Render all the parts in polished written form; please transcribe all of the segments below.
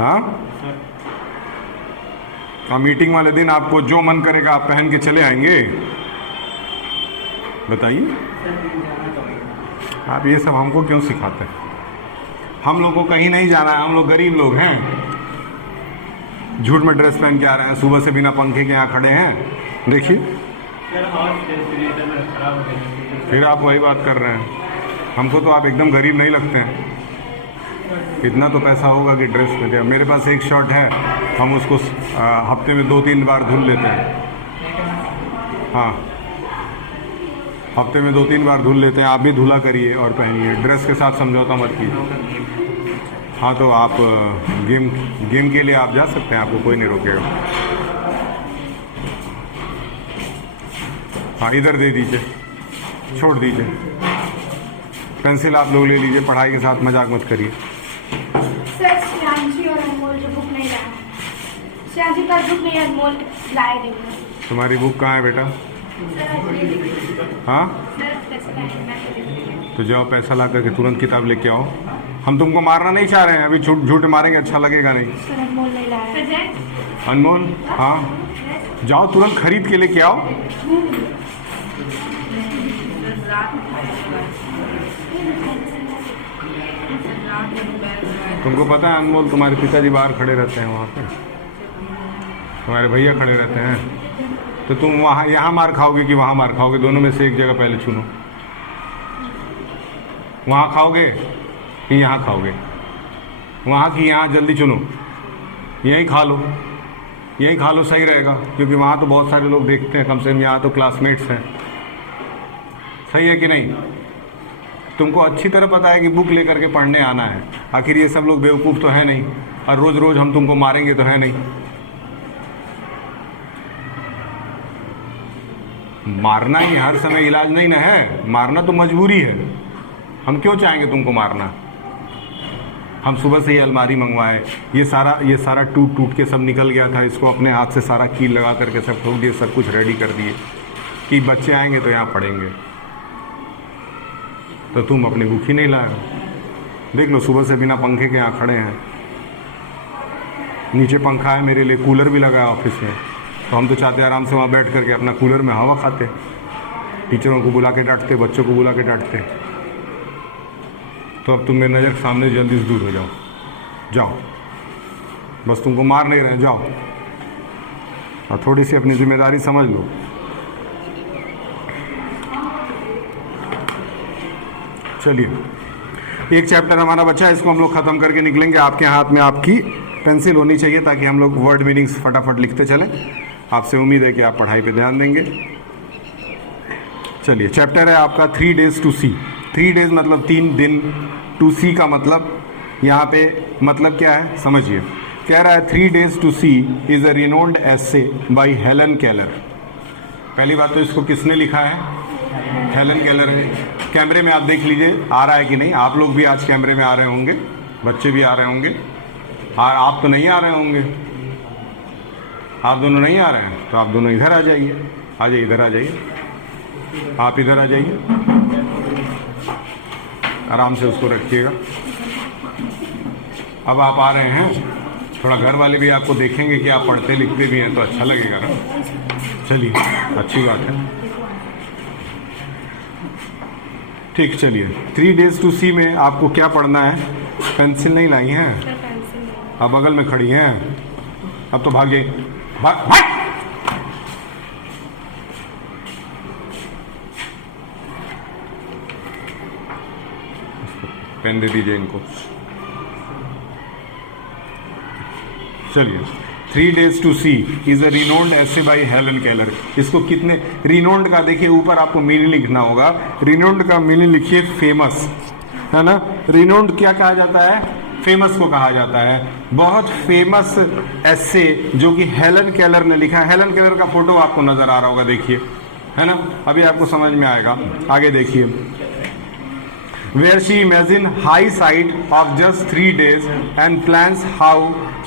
हाँ, और मीटिंग वाले दिन आपको जो मन करेगा आप पहन के चले आएंगे? बताइए, आप ये सब हमको क्यों सिखाते हैं? हम लोग को कहीं नहीं जाना है, हम लोग गरीब लोग हैं। झूठ में ड्रेस पहन के आ रहे हैं, सुबह से बिना पंखे के यहाँ खड़े हैं। देखिए, फिर आप वही बात कर रहे हैं। हमको तो आप एकदम गरीब नहीं लगते हैं। इतना तो पैसा होगा कि ड्रेस में दे। मेरे पास एक शर्ट है, हम उसको हफ्ते में 2-3 बार धुल लेते हैं। हाँ, हफ्ते में 2-3 बार धुल लेते हैं। आप भी धुला करिए और पहनिए, ड्रेस के साथ समझौता मत कीजिए। हाँ, तो आप गेम के लिए आप जा सकते हैं, आपको कोई नहीं रोकेगा। हाँ, इधर दे दीजिए, छोड़ दीजिए। पेंसिल आप लोग ले लीजिए, पढ़ाई के साथ मजाक मत करिए। सर, श्रेयांशी और अनमोल जो बुक नहीं लाए, श्रेयांशी का बुक नहीं, अनमोल लाए नहीं। तुम्हारी बुक कहाँ है बेटा? हाँ, तो जाओ पैसा ला करके तुरंत किताब लेके आओ। हम तुमको मारना नहीं चाह रहे हैं, अभी झूठ मारेंगे अच्छा लगेगा नहीं। सर, अनमोल नहीं लाया। अनमोल, हाँ, जाओ तुरंत खरीद के लेके आओ। तुमको पता है अनमोल, तुम्हारे पिताजी बाहर खड़े रहते हैं, वहाँ पे तुम्हारे भैया खड़े रहते हैं। तो तुम वहाँ यहाँ मार खाओगे कि वहाँ मार खाओगे? दोनों में से एक जगह पहले चुनो। वहाँ खाओगे कि यहाँ खाओगे? वहाँ की यहाँ, जल्दी चुनो। यहीं खा लो, यहीं खा लो, सही रहेगा, क्योंकि वहाँ तो बहुत सारे लोग देखते हैं, कम से कम यहाँ तो क्लासमेट्स हैं। सही है कि नहीं? तुमको अच्छी तरह पता है कि बुक लेकर के पढ़ने आना है। आखिर ये सब लोग बेवकूफ़ तो है नहीं, और रोज़ रोज़ हम तुमको मारेंगे तो है नहीं। मारना ही हर समय इलाज नहीं ना है, मारना तो मजबूरी है। हम क्यों चाहेंगे तुमको मारना? हम सुबह से ही अलमारी मंगवाए, ये सारा टूट के सब निकल गया था, इसको अपने हाथ से सारा कील लगा करके सब ठोक दिए, सब कुछ रेडी कर दिए कि बच्चे आएंगे तो यहाँ पढ़ेंगे। तो तुम अपनी बुक ही नहीं लाए। देख लो, सुबह से बिना पंखे के यहाँ खड़े हैं। नीचे पंखा है मेरे लिए, कूलर भी लगा है ऑफिस में, तो हम तो चाहते हैं आराम से वहाँ बैठ करके अपना कूलर में हवा खाते। टीचरों को बुला के डांटते, बच्चों को बुला के डांटते। तो अब तुम मेरी नज़र के सामने जल्दी से दूर हो जाओ, जाओ, बस तुमको मार नहीं रहे, जाओ। और थोड़ी सी अपनी जिम्मेदारी समझ लो। चलिए, एक चैप्टर हमारा बचा है, इसको हम लोग ख़त्म करके निकलेंगे। आपके हाथ में आपकी पेंसिल होनी चाहिए ताकि हम लोग वर्ड मीनिंग्स फटाफट लिखते चलें। आपसे उम्मीद है कि आप पढ़ाई पे ध्यान देंगे। चलिए, चैप्टर है आपका 3 days to see। 3 days मतलब 3 दिन, टू सी का मतलब यहाँ पे मतलब क्या है समझिए। कह रहा है 3 days to see is a renowned essay by Helen Keller. पहली बात तो इसको किसने लिखा है? हेलन केलर है। कैमरे में आप देख लीजिए आ रहा है कि नहीं। आप लोग भी आज कैमरे में आ रहे होंगे, बच्चे भी आ रहे होंगे, और आप तो नहीं आ रहे होंगे। आप दोनों नहीं आ रहे हैं तो आप दोनों इधर आ जाइए, आ जाइए, इधर आ जाइए, आप इधर आ जाइए, आराम से उसको रखिएगा। अब आप आ रहे हैं, थोड़ा घर वाले भी आपको देखेंगे कि आप पढ़ते लिखते भी हैं तो अच्छा लगेगा ना। चलिए, अच्छी बात है, ठीक। चलिए, 3 days to see में आपको क्या पढ़ना है? पेंसिल नहीं लाई हैं, अब बगल में खड़ी हैं, अब तो भाग जाइए, भाग। पेन दे दीजिए इनको। चलिए, 3 days to see is a renowned essay by Helen Keller. इसको कितने रिनोन्ड का देखिए, ऊपर आपको मीनिंग लिखना होगा। रिनोन्ड का मीनिंग लिखिए फेमस, है ना। रिनोन्ड क्या कहा जाता है? फेमस को कहा जाता है। बहुत फेमस एसे जो कि हेलन केलर ने लिखा है। हेलन केलर का फोटो आपको नजर आ रहा होगा, देखिए, है ना। अभी आपको समझ में आएगा, आगे देखिए। where she imagine high side of just 3 days and plans how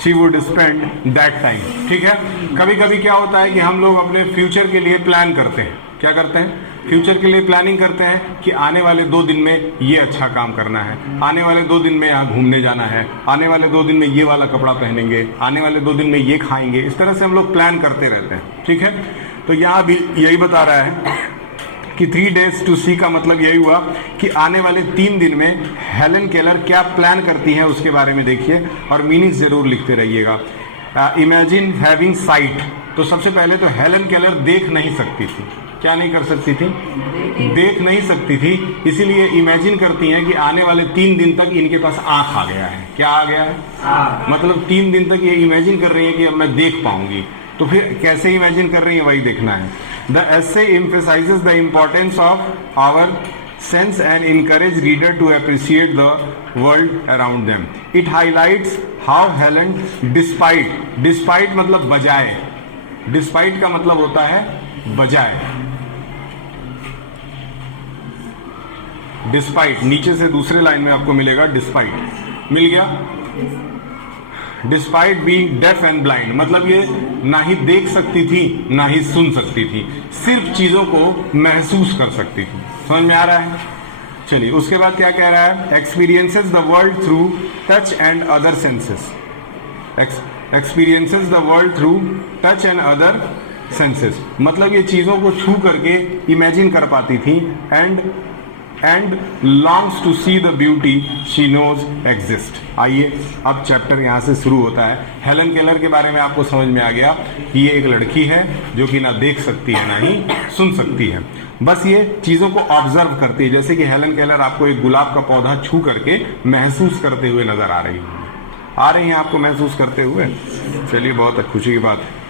she would spend that time। ठीक है, कभी कभी क्या होता है कि हम लोग अपने फ्यूचर के लिए प्लान करते हैं, क्या करते हैं? फ्यूचर के लिए प्लानिंग करते हैं कि आने वाले 2 दिन में ये अच्छा काम करना है, आने वाले 2 दिन में यहाँ घूमने जाना है, आने वाले 2 दिन में ये वाला कपड़ा पहनेंगे, आने वाले 2 दिन में ये खाएंगे। इस तरह से हम लोग प्लान करते रहते हैं, ठीक है। तो यहाँ भी यही बता रहा है कि 3 days to see का मतलब यही हुआ कि आने वाले 3 दिन में हेलन केलर क्या प्लान करती हैं उसके बारे में देखिए और मीनिंग्स जरूर लिखते रहिएगा। इमेजिन हैविंग साइट, तो सबसे पहले तो हेलन केलर देख नहीं सकती थी। क्या नहीं कर सकती थी? देख नहीं सकती थी, इसीलिए इमेजिन करती हैं कि आने वाले 3 दिन तक इनके पास आंख आ गया है। क्या आ गया है? मतलब 3 दिन तक ये इमेजिन कर रही है कि अब मैं देख पाऊंगी। तो फिर कैसे इमेजिन कर रही है वही देखना है। The essay emphasizes the importance of our sense and encourage reader to appreciate the world around them. It highlights how Helen despite मतलब बजाय, despite का मतलब होता है बजाय, डिस्पाइट नीचे से दूसरे लाइन में आपको मिलेगा डिस्पाइट, मिल गया। Despite being deaf and blind मतलब ये ना ही देख सकती थी ना ही सुन सकती थी, सिर्फ चीजों को महसूस कर सकती थी। समझ में आ रहा है? चलिए उसके बाद क्या कह रहा है? Experiences the world through touch and other senses. Experiences the world through touch and other senses मतलब ये चीजों को छू करके इमेजिन कर पाती थी। And longs to see the beauty she knows exist. आइए अब चैप्टर यहाँ से शुरू होता है। हेलन केलर के बारे में आपको समझ में आ गया कि ये एक लड़की है जो कि ना देख सकती है ना ही सुन सकती है, बस ये चीजों को ऑब्जर्व करती है। जैसे कि हेलन केलर आपको एक गुलाब का पौधा छू करके महसूस करते हुए नजर आ रही हैं आपको महसूस करते हुए। चलिए बहुत खुशी की बात है।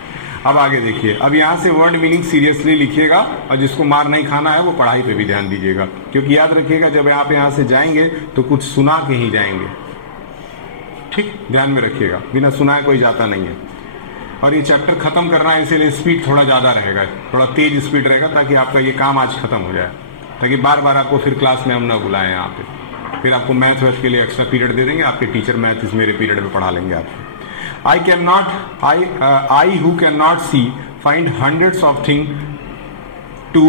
अब आगे देखिए, अब यहाँ से वर्ड मीनिंग सीरियसली लिखिएगा और जिसको मार नहीं खाना है वो पढ़ाई पे भी ध्यान दीजिएगा, क्योंकि याद रखिएगा जब आप यहाँ से जाएंगे तो कुछ सुना के ही जाएंगे। ठीक, ध्यान में रखिएगा, बिना सुनाए कोई जाता नहीं है। और ये चैप्टर खत्म करना है इसीलिए स्पीड थोड़ा ज्यादा रहेगा, थोड़ा तेज स्पीड रहेगा ताकि आपका ये काम आज खत्म हो जाए, ताकि बार बार आपको फिर क्लास में हम ना बुलाएं यहाँ पे। फिर आपको मैथ वैथ के लिए एक्स्ट्रा पीरियड दे देंगे, आपके टीचर मैथ इस मेरे पीरियड में पढ़ा लेंगे आपको। I who cannot see find hundreds of things to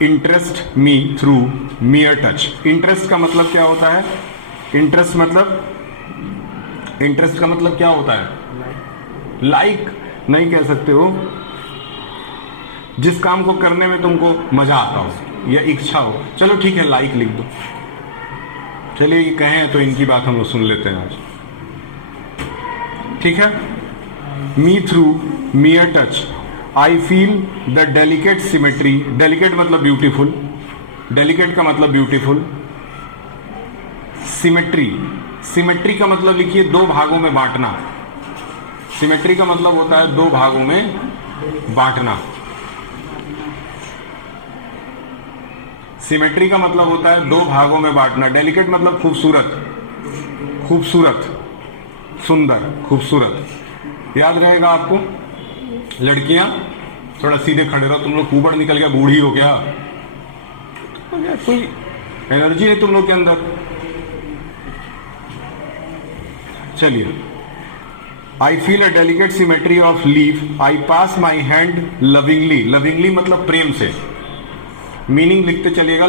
interest me through mere touch. Interest का मतलब क्या होता है? Interest का मतलब क्या होता है? Like नहीं कह सकते हो, जिस काम को करने में तुमको मजा आता हो या इच्छा हो। चलो ठीक है, लाइक लिख दो। चलिए ये कहें तो इनकी बात हम लोग सुन लेते हैं आज, ठीक है। Me through mere touch I feel the delicate symmetry. delicate मतलब ब्यूटीफुल, delicate का मतलब ब्यूटीफुल। सिमेट्री का मतलब लिखिए 2 भागों में बांटना। सिमेट्री का मतलब होता है 2 भागों में बांटना। सिमेट्री का मतलब होता है 2 भागों में बांटना। डेलिकेट मतलब खूबसूरत, सुंदर, खूबसूरत। याद रहेगा आपको। लड़कियां थोड़ा सीधे खड़े रहो, तुम लोग कुबड़ निकल गया, बूढ़ी हो क्या? कोई एनर्जी है तुम लोग के अंदर। चलिए, I feel a delicate symmetry of leaf I pass my hand lovingly. Lovingly मतलब प्रेम से, मीनिंग लिखते चलिएगा।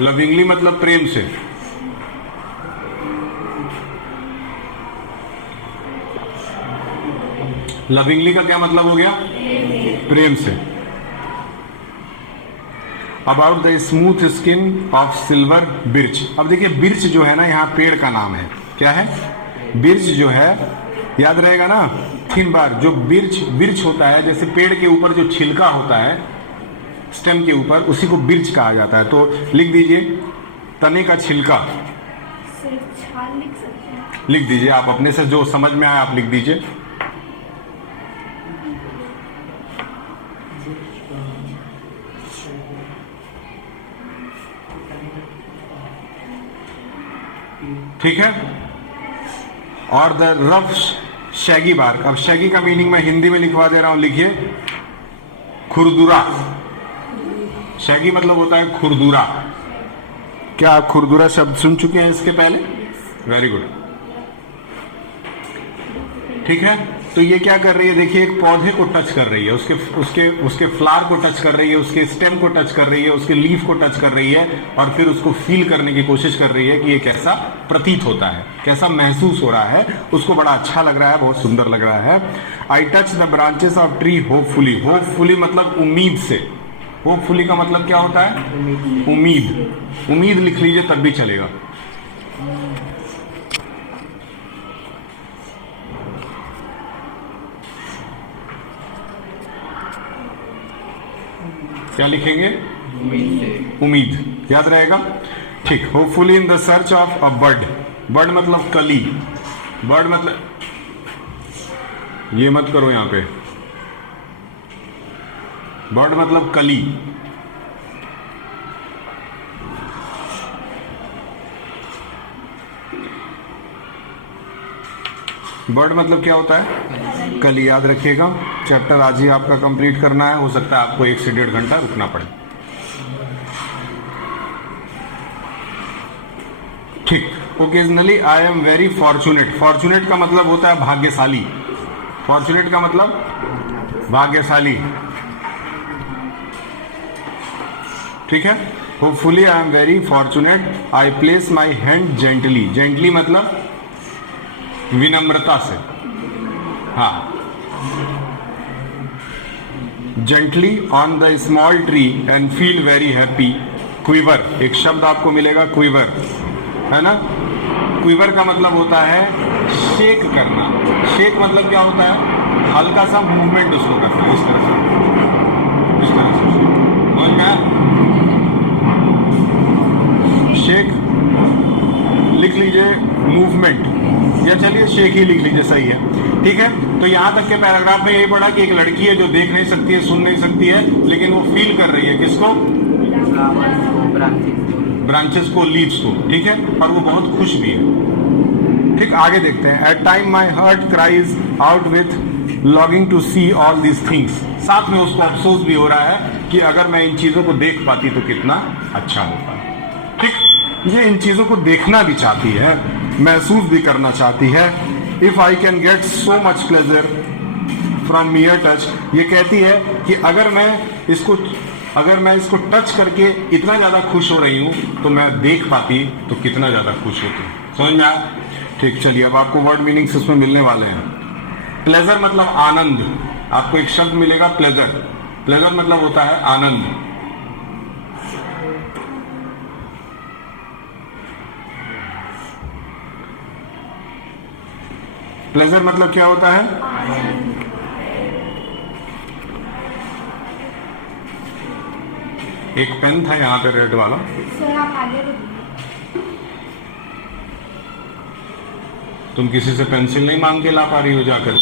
लविंगली मतलब प्रेम से। लविंगली का क्या मतलब हो गया? प्रेम से। About the smooth skin of silver birch. अब देखिए बिर्च जो है ना, यहाँ पेड़ का नाम है। क्या है? बिर्च जो है, याद रहेगा ना, 3 बार। जो बिर्च होता है, जैसे पेड़ के ऊपर जो छिलका होता है स्टेम के ऊपर, उसी को बिर्च कहा जाता है। तो लिख दीजिए तने का छिलका। छाल लिख सकते हैं? लिख दीजिए आप अपने से, जो समझ में आए आप लिख दीजिए। ठीक है। और द रफ शैगी बार्क। अब शैगी का मीनिंग मैं हिंदी में लिखवा दे रहा हूं, लिखिए खुरदुरा। शैगी मतलब होता है खुरदुरा। क्या आप खुरदुरा शब्द सुन चुके हैं इसके पहले? Very good. ठीक है। तो ये क्या कर रही है, देखिए एक पौधे को टच कर रही है, उसके उसके उसके फ्लावर को टच कर रही है, उसके स्टेम को टच कर रही है, उसके लीफ को टच कर रही है, और फिर उसको फील करने की कोशिश कर रही है कि ये कैसा प्रतीत होता है, कैसा महसूस हो रहा है। उसको बड़ा अच्छा लग रहा है, बहुत सुंदर लग रहा है। I touch the branches of tree hopefully. Hopefully मतलब उम्मीद से। होपफुली का मतलब क्या होता है, उम्मीद। उम्मीद लिख लीजिए तब भी चलेगा। क्या लिखेंगे, उम्मीद, याद रहेगा। ठीक। Hopefully in the search of a bird. Bird मतलब कली। बर्ड मतलब, ये मत करो यहां पे, बर्ड मतलब कली। बर्ड मतलब क्या होता है, कली। याद रखिएगा। चैप्टर आज ही आपका कंप्लीट करना है, हो सकता है आपको 1 से 1.5 घंटा रुकना पड़े। ठीक। Occasionally I am very fortunate. Fortunate का मतलब होता है भाग्यशाली। फॉर्चुनेट का मतलब भाग्यशाली, ठीक है। Hopefully I am very fortunate. I place my hand gently. Gently मतलब विनम्रता से, हाँ। Gently on the small tree and feel very happy. Quiver, एक शब्द आपको मिलेगा क्विवर, है ना। क्विवर का मतलब होता है शेक करना। शेक मतलब क्या होता है, हल्का सा मूवमेंट उसको करना, इस तरह से, इस तरह से। समझ में आया? शेक लिख लीजिए, मूवमेंट, या चलिए शेक ही लिख लीजिए, सही है। ठीक है। तो यहां तक के पैराग्राफ में यही पढ़ा कि एक लड़की है जो देख नहीं सकती है, सुन नहीं सकती है, लेकिन वो फील कर रही है किसको, ब्रांचेस को, लीव्स को, ठीक है। और वो बहुत खुश भी है। ठीक। आगे देखते हैं। At time my heart cries out with longing to see all these things. साथ में उसको अफसोस भी हो रहा है कि अगर मैं इन चीजों को देख पाती तो कितना अच्छा होता। ठीक। ये इन चीजों को देखना भी चाहती है, महसूस भी करना चाहती है। If I can get so much pleasure from मियर touch. ये कहती है कि अगर मैं इसको टच करके इतना ज्यादा खुश हो रही हूं तो मैं देख पाती तो कितना ज्यादा खुश होती। समझ में आया? ठीक। चलिए अब आपको वर्ड मीनिंग्स इसमें मिलने वाले हैं। प्लेजर मतलब आनंद। आपको एक शब्द मिलेगा प्लेजर। प्लेजर मतलब होता है आनंद। प्लेजर मतलब क्या होता है, एक पेन था यहाँ पे रेड वाला, सर आप आगे तुम किसी से पेंसिल नहीं मांग के ला पा रही हो जाकर,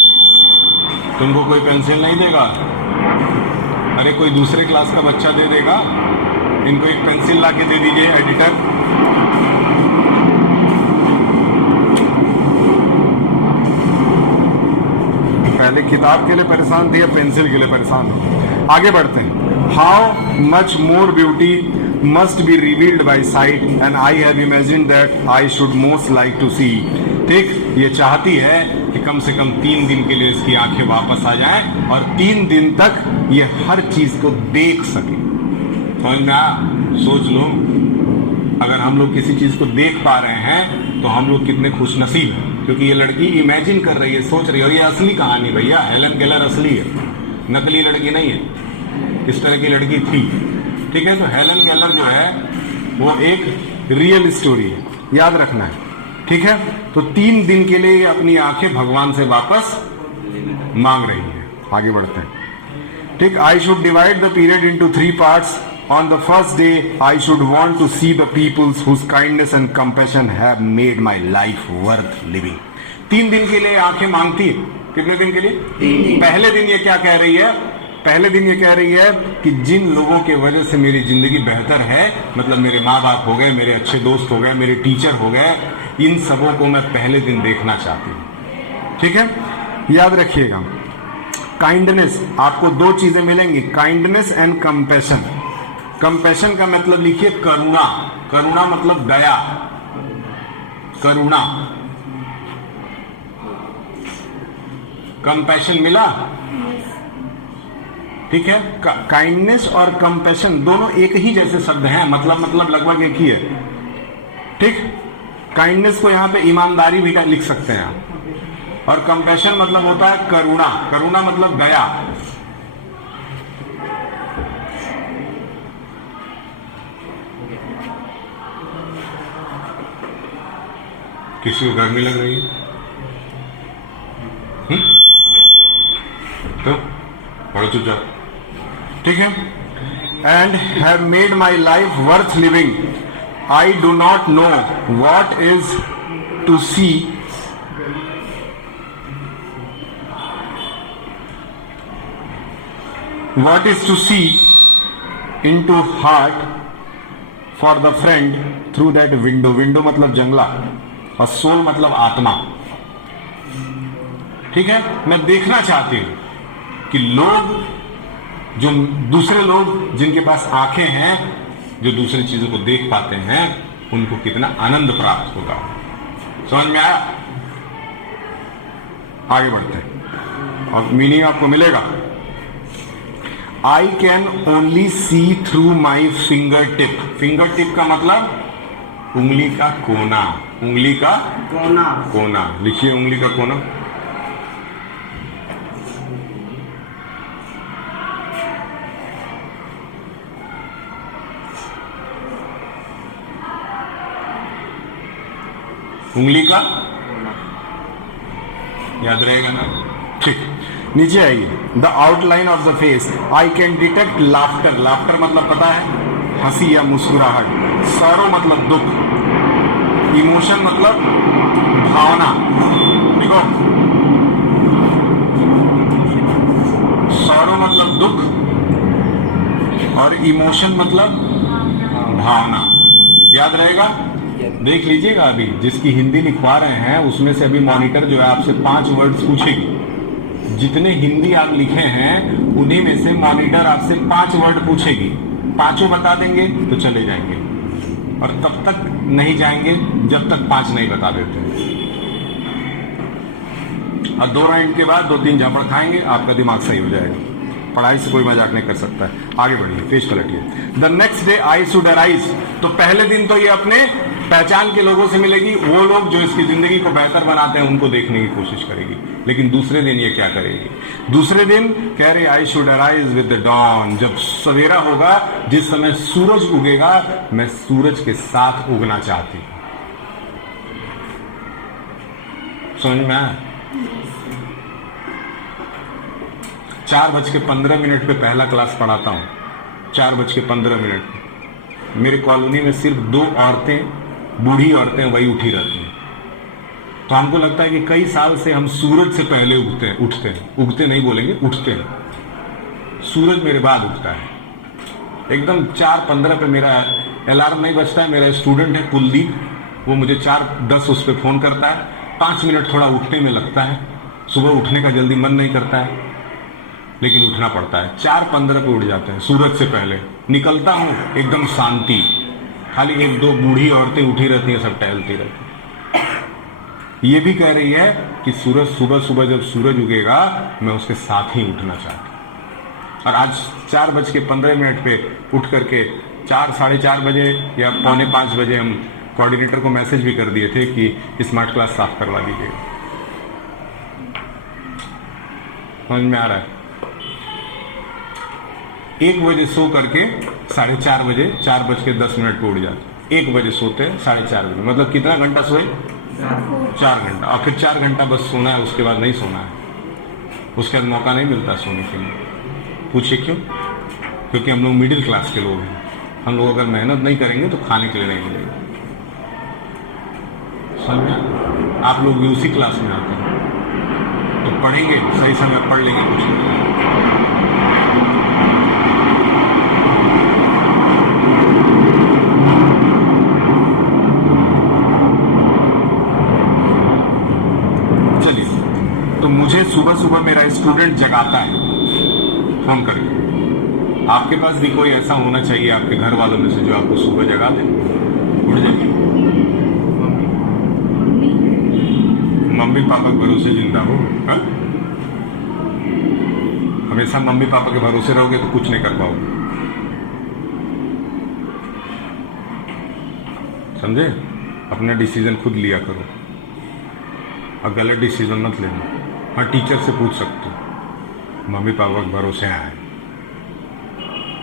तुमको कोई पेंसिल नहीं देगा? अरे कोई दूसरे क्लास का बच्चा दे देगा। इनको एक पेंसिल ला के दे दीजिए एडिटर। पहले किताब के लिए परेशान थे, या पेंसिल के लिए परेशान हो। आगे बढ़ते हैं। How much more beauty must be revealed by sight and I have imagined that I should most like to see. ठीक। ये चाहती है कि कम से कम 3 दिन के लिए इसकी आंखें वापस आ जाएं और 3 दिन तक ये हर चीज को देख सके। समझ में आया? सोच लो, अगर हम लोग किसी चीज को देख पा रहे हैं तो हम लोग कितने खुशनसीब हैं, क्योंकि ये लड़की इमेजिन कर रही है, सोच रही है। और ये असली कहानी भैया, हेलन केलर असली है, नकली लड़की नहीं है। इस तरह की लड़की थी। ठीक है। तो हेलन केलर जो है वो एक रियल स्टोरी है, याद रखना है। ठीक है। तो 3 दिन के लिए अपनी आंखें भगवान से वापस मांग रही है। आगे बढ़ते हैं। ठीक। I should divide the period into 3 parts. On the first day, I should want to see the peoples whose kindness and compassion have made my life worth living. 3 दिन के लिए आंखें मांगती है। कितने दिन के लिए? 3 दिन। पहले दिन ये क्या कह रही है? पहले दिन ये कह रही है कि जिन लोगों के वजह से मेरी जिंदगी बेहतर है, मतलब मेरे माँ बाप हो गए, मेरे अच्छे दोस्त हो गए, मेरे टीचर हो गए, इन सबों को मैं पहले दिन देखना चाहती हूँ। ठीक है। याद रखिएगा, काइंडनेस, आपको 2 चीजें मिलेंगी, काइंडनेस एंड कंपैशन। कंपैशन का मतलब लिखिए करुणा। करुणा मतलब दया, करुणा। कंपैशन मिला, ठीक है। काइंडनेस और कंपैशन दोनों एक ही जैसे शब्द हैं, मतलब लगभग एक ही है, ठीक। काइंडनेस को यहां पे ईमानदारी भी लिख सकते हैं आप, और कंपैशन मतलब होता है करुणा, करुणा मतलब दया। किसी को गर्मी लग रही है? तो पढ़ो चुपचाप, ठीक है। And have made my life worth living, I do not know what is to see what is to see into heart for the friend through that window, window मतलब जंगला, और सोल मतलब आत्मा, ठीक है। मैं देखना चाहती हूं कि लोग, जो दूसरे लोग जिनके पास आंखें हैं, जो दूसरी चीजों को देख पाते हैं, उनको कितना आनंद प्राप्त होगा। समझ में आया? आगे बढ़ते हैं और मीनिंग आपको मिलेगा। I can only see through my fingertip, fingertip का मतलब उंगली का कोना, उंगली का कोना, कोना लिखिए, उंगली का कोना। उंगली का याद रहेगा ना, ठीक। नीचे आइए, the outline of the face, I can detect laughter, laughter मतलब पता है हंसी या मुस्कुराहट, सॉरो मतलब दुख, इमोशन मतलब भावना, देखो सॉरो मतलब दुख और इमोशन मतलब भावना, याद रहेगा। देख लीजिएगा, अभी जिसकी हिंदी लिखवा रहे हैं उसमें से अभी मॉनिटर जो है आपसे 5 वर्ड्स पूछेगी, जितने हिंदी आप लिखे हैं उन्हीं में से मॉनिटर आपसे 5 वर्ड पूछेगी, पांचों बता देंगे तो चले जाएंगे, और तब तक नहीं जाएंगे जब तक 5 नहीं बता देते। और 2 राउंड के बाद 2-3 झापड़ खाएंगे, आपका दिमाग सही हो जाएगा। पढ़ाई से कोई मजाक नहीं कर सकता है। आगे बढ़िए, पेज पलटिए। The next day I should arise, तो पहले दिन तो ये अपने पहचान के लोगों से मिलेगी, वो लोग जो इसकी जिंदगी को बेहतर बनाते हैं उनको देखने की कोशिश करेगी। लेकिन दूसरे दिन ये क्या करेगी? दूसरे दिन कह रहे I should arise with the dawn, जब सवेरा होगा, जिस समय सूरज उगेगा, मैं सूरज के साथ उगना चाहती हूं। समझ में आया? 4:15 पे पहला क्लास पढ़ाता हूं, 4:15 मेरे कॉलोनी में सिर्फ 2 औरतें, बूढ़ी औरतें वही उठी रहती हैं। तो हमको लगता है कि कई साल से हम सूरज से पहले उठते हैं, उगते नहीं बोलेंगे, उठते हैं। सूरज मेरे बाद उठता है। एकदम 4:15 पे मेरा अलार्म नहीं बजता है। मेरा स्टूडेंट है कुलदीप, वो मुझे 4:10 उस पर फोन करता है, 5 मिनट थोड़ा उठने में लगता है। सुबह उठने का जल्दी मन नहीं करता है, लेकिन उठना पड़ता है। 4:15 पे उठ जाते हैं, सूरज से पहले निकलता हूं, एकदम शांति, खाली 1-2 बूढ़ी औरतें उठी रहती हैं, सब टहलती रहती हैं। ये भी कह रही है कि सूरज सुबह जब सूरज उगेगा, मैं उसके साथ ही उठना चाहती हूं। और आज 4:15 पे उठ करके 4-4:30 बजे या 4:45 बजे हम कोऑर्डिनेटर को मैसेज भी कर दिए थे कि स्मार्ट क्लास साफ करवा दीजिएगा। समझ में आ रहा है? 1 बजे सो करके 4:30 बजे 4:10 पे उठ जाते। 1 बजे सोते हैं, 4:30 बजे, मतलब कितना घंटा सोए? 4 घंटा। और फिर 4 घंटा बस सोना है, उसके बाद नहीं सोना है, उसके बाद मौका नहीं मिलता सोने के लिए। पूछिए क्यों? क्योंकि हम लोग मिडिल क्लास के लोग हैं। हम लोग अगर मेहनत नहीं करेंगे तो खाने के लिए नहीं मिलेगा। समझ? आप लोग भी उसी क्लास में आते हैं, तो पढ़ेंगे, सही समय पढ़ लेंगे, कुछ नहीं। तो मुझे सुबह मेरा स्टूडेंट जगाता है फोन करके। आपके पास भी कोई ऐसा होना चाहिए आपके घर वालों में से जो आपको सुबह जगा दे। उठ जाइए, मम्मी पापा के भरोसे जिंदा हो। हमेशा मम्मी पापा के भरोसे रहोगे तो कुछ नहीं कर पाओगे, समझे? अपना डिसीजन खुद लिया करो और गलत डिसीजन मत लेना। हाँ, टीचर से पूछ सकते हो, मम्मी पापा के भरोसे आए,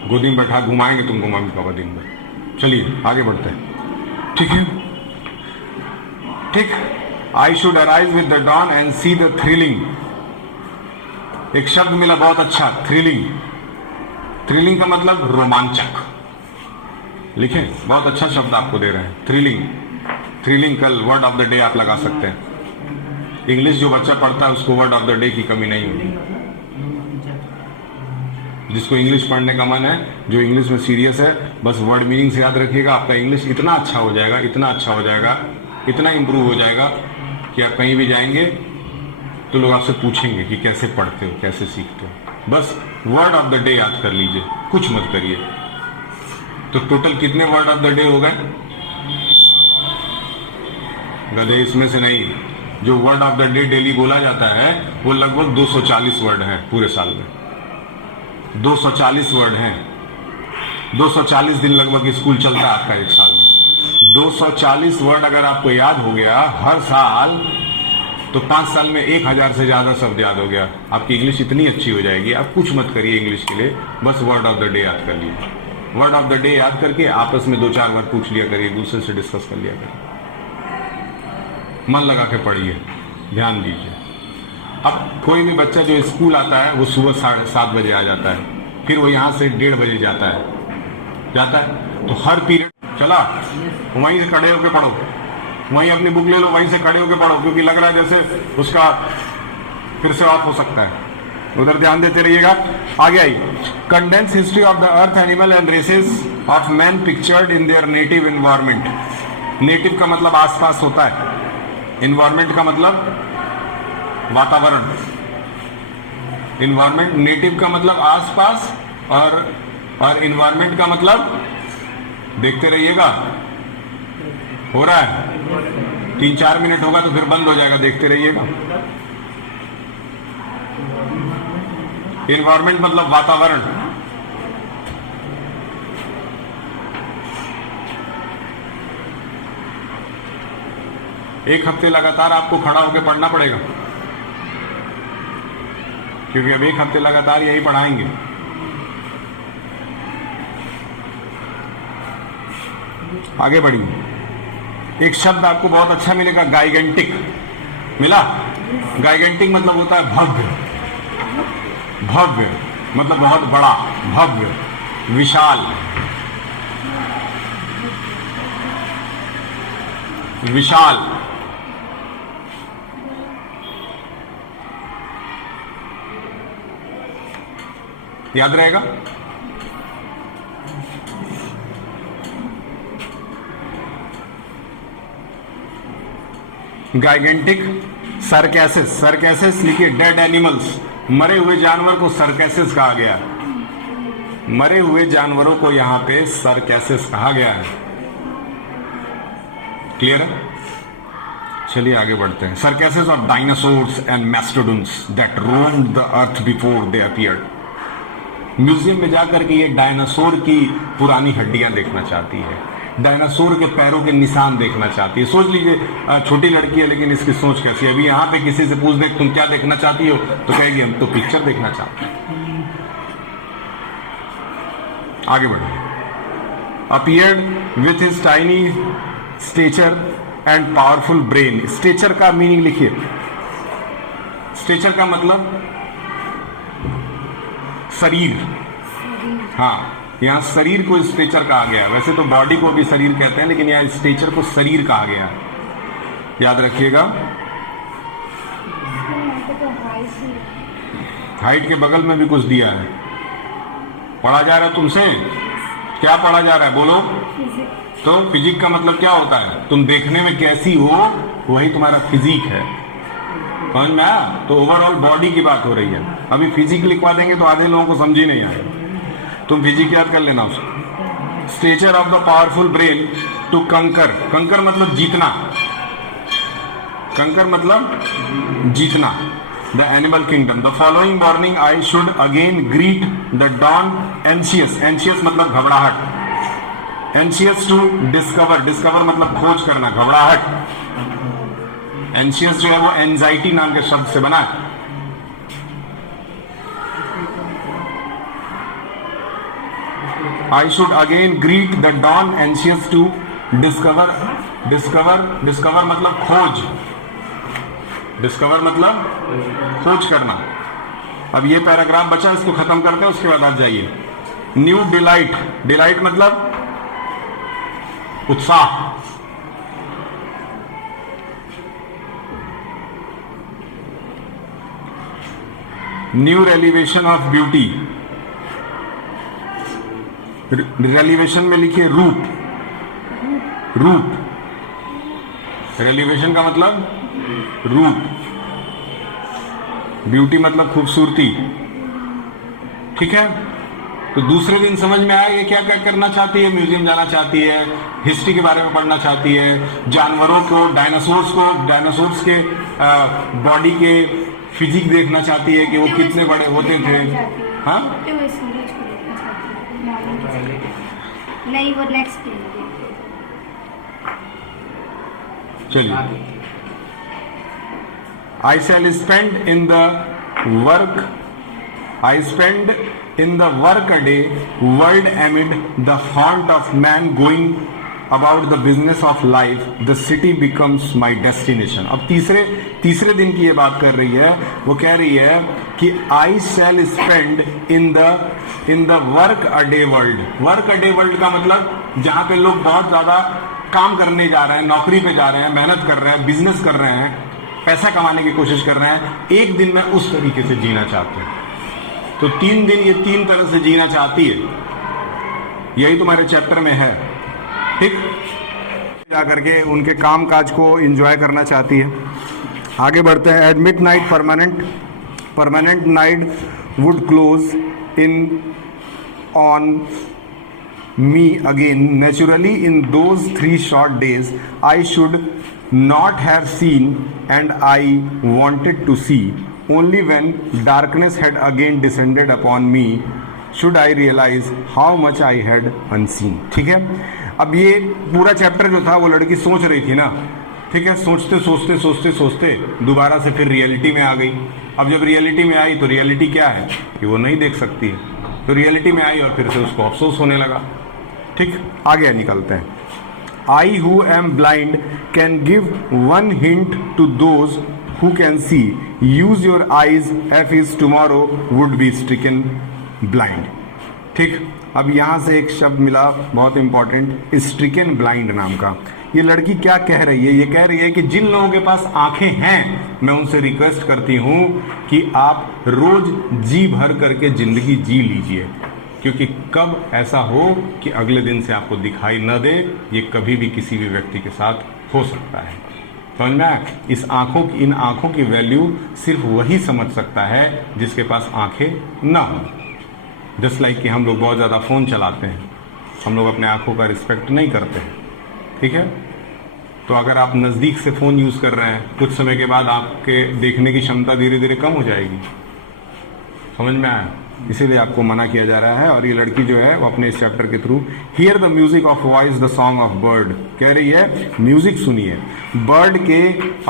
गोदी में बैठा घुमाएंगे तुमको मम्मी पापा दिन भर। चलिए आगे बढ़ते हैं, ठीक है? ठीक। I should arise with the dawn and see the thrilling. एक शब्द मिला बहुत अच्छा, थ्रिलिंग। थ्रिलिंग का मतलब रोमांचक। लिखें, बहुत अच्छा शब्द आपको दे रहे हैं, थ्रिलिंग। थ्रिलिंग कल वर्ड ऑफ द डे आप लगा सकते हैं। इंग्लिश जो बच्चा पढ़ता है उसको वर्ड ऑफ द डे की कमी नहीं होगी। जिसको इंग्लिश पढ़ने का मन है, जो इंग्लिश में सीरियस है, बस वर्ड मीनिंग से याद रखिएगा, आपका इंग्लिश इतना अच्छा हो जाएगा, इतना अच्छा हो जाएगा, इतना इंप्रूव हो जाएगा कि आप कहीं भी जाएंगे तो लोग आपसे पूछेंगे कि कैसे पढ़ते हो, कैसे सीखते हो। बस वर्ड ऑफ द डे याद कर लीजिए, कुछ मत करिए। तो टोटल कितने वर्ड ऑफ द डे हो गए? गधे, इसमें से नहीं। जो word of the day daily बोला जाता है वो लगभग 240 वर्ड है पूरे साल में। 240 वर्ड हैं। 240 दिन लगभग स्कूल चलता है आपका एक साल में। 240 वर्ड अगर आपको याद हो गया हर साल, तो 5 साल में 1000 से ज्यादा शब्द याद हो गया। आपकी इंग्लिश इतनी अच्छी हो जाएगी, आप कुछ मत करिए इंग्लिश के लिए, बस वर्ड ऑफ द डे याद कर लीजिए। वर्ड ऑफ द डे याद करके आपस में 2-4 बार पूछ लिया करिए, दूसरे से डिस्कस कर लिया करिए। मन लगा के पढ़िए, ध्यान दीजिए। अब कोई भी बच्चा जो स्कूल आता है वो सुबह 7:30 बजे आ जाता है, फिर वो यहाँ से 1:30 बजे जाता है, तो हर पीरियड चला वहीं से खड़े होकर पढ़ो, वहीं अपनी बुक ले लो, वहीं से खड़े होकर पढ़ो, क्योंकि लग रहा है जैसे उसका फिर से ऑफ हो सकता है। उधर ध्यान देते रहिएगा। आगे आई, condense history of the earth, animal and races of man pictured in their native environment. Native का मतलब आसपास होता है, एनवायरमेंट का मतलब वातावरण। एनवायरमेंट, नेटिव का मतलब आसपास, और एनवायरमेंट का मतलब, देखते रहिएगा, हो रहा है 3-4 मिनट होगा तो फिर बंद हो जाएगा, देखते रहिएगा। एनवायरमेंट मतलब वातावरण। एक हफ्ते लगातार आपको खड़ा होकर पढ़ना पड़ेगा, क्योंकि अब एक हफ्ते लगातार यही पढ़ाएंगे। आगे बढ़िए। एक शब्द आपको बहुत अच्छा मिलेगा, गाइगेंटिक। मिला? गाइगेंटिक मतलब होता है भव्य। भव्य मतलब बहुत बड़ा, भव्य, विशाल। विशाल। याद रहेगा? गाइगेंटिक। सरकैसिस, सरकैसिस लिखिए, डेड एनिमल्स, मरे हुए जानवर को सरकैसिस कहा गया। मरे हुए जानवरों को यहां पे सरकैसिस कहा गया है। क्लियर है? चलिए आगे बढ़ते हैं। Carcasses of dinosaurs and mastodons that roamed the earth before they appeared. Museum में जाकर के ये डायनासोर की पुरानी हड्डियां देखना चाहती है, डायनासोर के पैरों के निशान देखना चाहती है। सोच लीजिए, छोटी लड़की है लेकिन इसकी सोच कैसी है। अभी यहाँ पे किसी से पूछ दे तुम क्या देखना चाहती हो, तो कहेगी हम तो पिक्चर देखना चाहते हैं। आगे बढ़े। Appeared with his tiny stature and powerful brain. Stature का मीनिंग लिखिए। स्टेचर का मतलब शरीर। हाँ, यहाँ शरीर को स्टेचर कहा गया। वैसे तो बॉडी को भी शरीर कहते हैं, लेकिन यहाँ स्टेचर को शरीर कहा गया। याद रखिएगा। हाइट के बगल में भी कुछ दिया है। पढ़ा जा रहा है तुमसे, क्या पढ़ा जा रहा है बोलो? तो फिजिक का मतलब क्या होता है? तुम देखने में कैसी हो, वही तुम्हारा फिजिक है। समझ में आया? तो ओवरऑल बॉडी की बात हो रही है। अभी फिजिक लिखवा देंगे तो आधे लोगों को समझ ही नहीं आएगा। तुम फिजिक याद कर लेना उसको। Stature of the powerful brain to कंकर। कंकर मतलब जीतना। कंकर मतलब जीतना। the animal kingdom. The following morning I should again greet the dawn anxious. Anxious मतलब घबराहट. Anxious to discover. Discover मतलब खोज करना, घबराहट. Anxious जो है वो anxiety नाम के शब्द से बना है. I should again greet the dawn anxious to discover. Discover मतलब खोज. डिस्कवर मतलब खोज करना. अब ये पैराग्राफ बचा, इसको खत्म करते हैं, उसके बाद आप जाइए. New delight. डिलाइट मतलब उत्साह. New revelation of beauty. Revelation में लिखिए रूप. रूप. रेलिवेशन का मतलब रूप. ब्यूटी मतलब खूबसूरती. ठीक है. तो दूसरे दिन समझ में आया ये क्या क्या करना चाहती है. म्यूजियम जाना चाहती है, हिस्ट्री के बारे में पढ़ना चाहती है, जानवरों को, डायनासोर्स के बॉडी के फिजिक देखना चाहती है कि वो कितने बड़े होते थे. हाँ, नहीं, वो नेक्स्ट. चलिए. I shall spend in the work a day world amid the haunt of man going about the business of life. The city becomes my destination. अब तीसरे दिन की ये बात कर रही है. वो कह रही है कि I shall spend in the work a day world. Work a day world का मतलब जहाँ पे लोग बहुत ज्यादा काम करने जा रहे हैं, नौकरी पे जा रहे हैं, मेहनत कर रहे हैं, बिजनेस कर रहे हैं, पैसा कमाने की कोशिश कर रहे हैं. एक दिन में उस तरीके से जीना चाहते हैं. तो 3 दिन ये 3 तरह से जीना चाहती है. यही तुम्हारे चैप्टर में है. ठीक. जा करके उनके काम काज को एंजॉय करना चाहती है. आगे बढ़ते हैं. At mid night permanent night would close in on me again. Naturally, in those 3 short days, I should not have seen, and I wanted to see. Only when darkness had again descended upon me should I realize how much I had unseen. ठीक है. अब ये पूरा chapter जो था वो लड़की सोच रही थी ना. ठीक है. सोचते दोबारा से फिर रियलिटी में आ गई. अब जब रियलिटी में आई तो रियलिटी क्या है कि वो नहीं देख सकती है. तो रियलिटी में आई और फिर से उसको अफसोस होने लगा. ठीक. आगे निकलते हैं. I who am blind can give one hint to those who can see. Use your eyes if is tomorrow would be stricken blind. ठीक. अब यहां से एक शब्द मिला बहुत इंपॉर्टेंट, स्ट्रिकन ब्लाइंड नाम का. ये लड़की क्या कह रही है. ये कह रही है कि जिन लोगों के पास आंखें हैं मैं उनसे रिक्वेस्ट करती हूं कि आप रोज जी भर करके जिंदगी जी लीजिए, क्योंकि कब ऐसा हो कि अगले दिन से आपको दिखाई न दे, ये कभी भी किसी भी व्यक्ति के साथ हो सकता है. समझ में आया. इन आंखों की वैल्यू सिर्फ वही समझ सकता है जिसके पास आंखें ना हो. जस्ट लाइक कि हम लोग बहुत ज़्यादा फ़ोन चलाते हैं, हम लोग अपने आंखों का रिस्पेक्ट नहीं करते हैं. ठीक है. तो अगर आप नज़दीक से फ़ोन यूज़ कर रहे हैं, कुछ समय के बाद आपके देखने की क्षमता धीरे धीरे कम हो जाएगी. समझ में आया. इसीलिए आपको मना किया जा रहा है. और ये लड़की जो है वो अपने इस चैप्टर के through here the music of voice the song of bird कह रही है म्यूजिक सुनिए, बर्ड के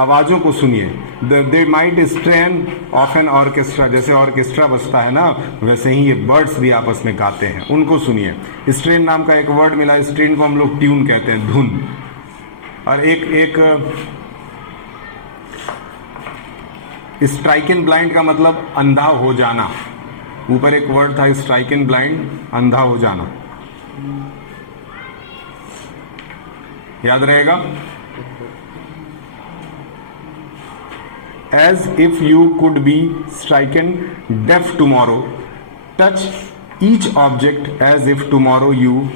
आवाज़ों को सुनिए. They might strain of an orchestra. जैसे ऑर्केस्ट्रा बजता है ना, वैसे ही ये बर्ड्स भी आपस में गाते हैं, उनको सुनिए. स्ट्रेन नाम का एक वर्ड मिला. स्ट्रेन को हम लोग ट्यून कहते हैं, धुन. और एक स्ट्राइकन ब्लाइंड का मतलब अंधा हो जाना. ऊपर एक वर्ड था स्ट्राइकन ब्लाइंड, अंधा हो जाना. याद रहेगा. As if you could be stricken deaf tomorrow, touch each object as if tomorrow you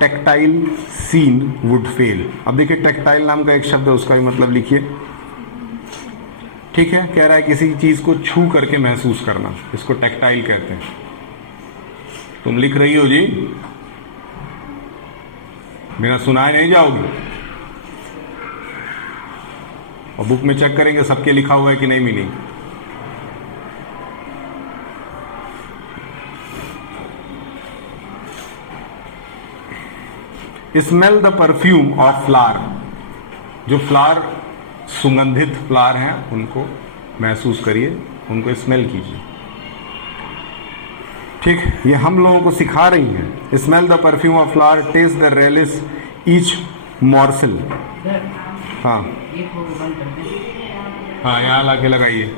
tactile sense would fail. अब देखिए टेक्टाइल नाम का एक शब्द है, उसका भी मतलब लिखिए. ठीक है. कह रहा है किसी चीज को छू करके महसूस करना, इसको टेक्टाइल कहते हैं. तुम लिख रही हो जी, बिना सुनाए नहीं जाओगी. और बुक में चेक करेंगे सबके लिखा हुआ है कि नहीं meaning. Smell the perfume of flower, जो फ्लावर सुगंधित फ्लावर हैं उनको महसूस करिए, उनको स्मेल कीजिए। ठीक, ये हम लोगों को सिखा रही हैं। Smell the perfume of flower, taste the relish each morsel. हाँ हाँ, यहाँ लाके लगाइए।